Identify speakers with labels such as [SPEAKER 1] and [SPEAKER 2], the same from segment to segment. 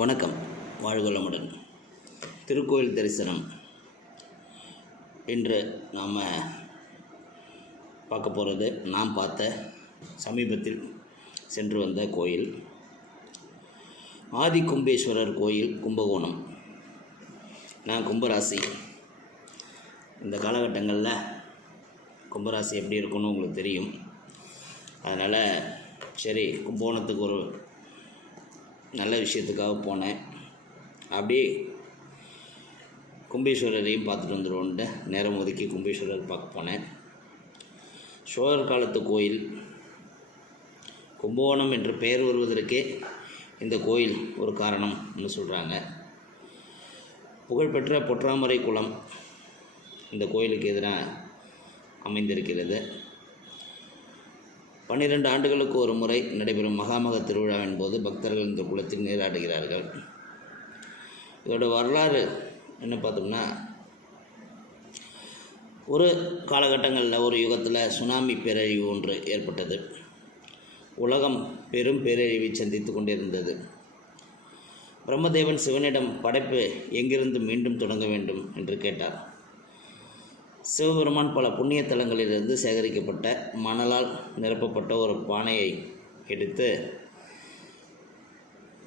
[SPEAKER 1] வணக்கம். வாழ்கொள்ளமுடன் திருக்கோயில் தரிசனம் என்று நாம் பார்க்க போகிறது நாம் பார்த்த சமீபத்தில் சென்று வந்த கோயில். ஆதி கும்பேஸ்வரர் கோயில் கும்பகோணம். நான் கும்பராசி. இந்த காலகட்டங்களில் கும்பராசி எப்படி இருக்குன்னு உங்களுக்கு தெரியும். அதனால் சரி கும்பகோணத்துக்கு ஒரு நல்ல விஷயத்துக்காக போனேன். அப்படியே கும்பேஸ்வரரையும் பார்த்துட்டு வந்துடுவோன்ட்டு நேரம் ஒதுக்கி கும்பேஸ்வரர் பார்க்க போனேன். சோழர் காலத்து கோயில் கும்பகோணம் என்று பெயர் வருவதற்கே இந்த கோயில் ஒரு காரணம்னு சொல்கிறாங்க புகழ்பெற்ற பொற்றாமரை குளம் இந்த கோயிலுக்கு எதிராக அமைந்திருக்கிறது. பன்னிரண்டு ஆண்டுகளுக்கு ஒரு முறை நடைபெறும் மகாமக திருவிழாவின் போது பக்தர்கள் இந்த குளத்தில் நீராடுகிறார்கள். இதோட வரலாறு என்ன பார்த்தோம்னா ஒரு காலகட்டங்களில் ஒரு யுகத்தில் சுனாமி பேரழிவு ஒன்று ஏற்பட்டது. உலகம் பெரும் பேரழிவை சந்தித்து கொண்டிருந்தது. பிரம்மதேவன் சிவனிடம் படைப்பு எங்கிருந்து மீண்டும் தொடங்க வேண்டும் என்று கேட்டார். சிவபெருமான் பல புண்ணிய தலங்களிலிருந்து சேகரிக்கப்பட்ட மணலால் நிரப்பப்பட்ட ஒரு பானையை எடுத்து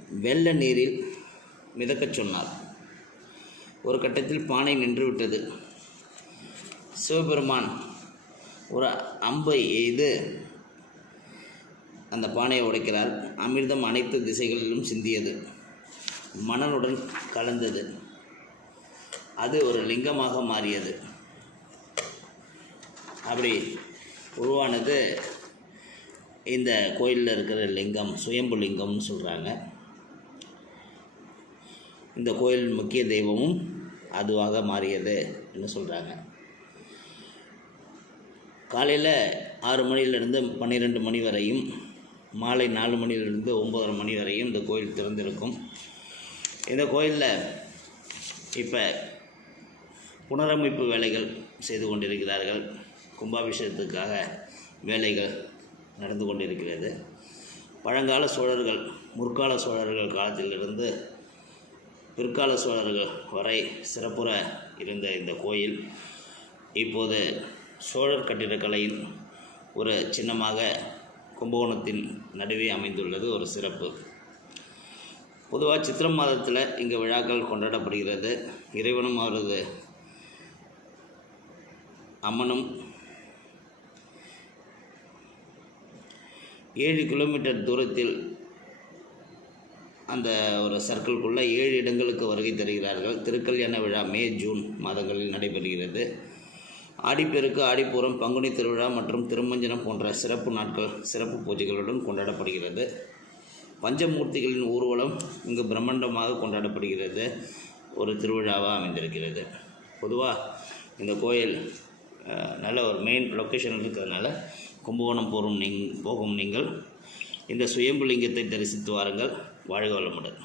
[SPEAKER 1] வெள்ள நீரில் மிதக்கச் சொன்னார். ஒரு கட்டத்தில் பானை நின்றுவிட்டது. சிவபெருமான் ஒரு அம்பை எய்து அந்த பானையை உடைக்கிறார். அமிர்தம் அனைத்து திசைகளிலும் சிந்தியது. மணலுடன் கலந்தது. அது ஒரு லிங்கமாக மாறியது. அப்படி உருவானது இந்த கோயிலில் இருக்கிற லிங்கம் சுயம்பு லிங்கம்னு சொல்கிறாங்க இந்த கோயில் முக்கிய தெய்வமும் அதுவாக மாறியது என்று சொல்கிறாங்க காலையில் ஆறு மணியிலிருந்து பன்னிரெண்டு மணி வரையும் மாலை நாலு மணியிலிருந்து ஒம்பதரை மணி வரையும் இந்த கோயில் திறந்திருக்கும். இந்த கோயிலில் இப்போ புனரமைப்பு வேலைகள் செய்து கொண்டிருக்கிறார்கள். கும்பாபிஷேகத்துக்காக வேலைகள் நடந்து கொண்டிருக்கிறது. பழங்கால சோழர்கள் முற்கால சோழர்கள் காலத்திலிருந்து பிற்கால சோழர்கள் வரை சிறப்புற இருந்த இந்த கோயில் இப்போது சோழர் கட்டிடக்கலையின் ஒரு சின்னமாக கும்பகோணத்தின் நடுவே அமைந்துள்ளது ஒரு சிறப்பு. பொதுவாக சித்திரை மாதத்தில் இங்கே விழாக்கள் கொண்டாடப்படுகிறது. இறைவனும் அவரது அம்மனும் ஏழு கிலோமீட்டர் தூரத்தில் அந்த ஒரு சர்க்கிள்குள்ளே ஏழு இடங்களுக்கு வருகை தருகிறார்கள். திருக்கல்யாண விழா மே ஜூன் மாதங்களில் நடைபெறுகிறது. ஆடிப்பெருக்கு ஆடிப்பூரம் பங்குனி திருவிழா மற்றும் திருமஞ்சனம் போன்ற சிறப்பு நாட்கள் சிறப்பு பூஜைகளுடன் கொண்டாடப்படுகிறது. பஞ்சமூர்த்திகளின் ஊர்வலம் இங்கு பிரம்மாண்டமாக கொண்டாடப்படுகிறது. ஒரு திருவிழாவாக அமைந்திருக்கிறது. பொதுவாக இந்த கோயில் நல்ல ஒரு மெயின் லொக்கேஷன் இருக்கிறதுனால கும்பகோணம் போகும் நீங் போகும் நீங்கள் இந்த சுயம்புலிங்கத்தை தரிசித்து வாருங்கள். வாழ்க வளமுடன்.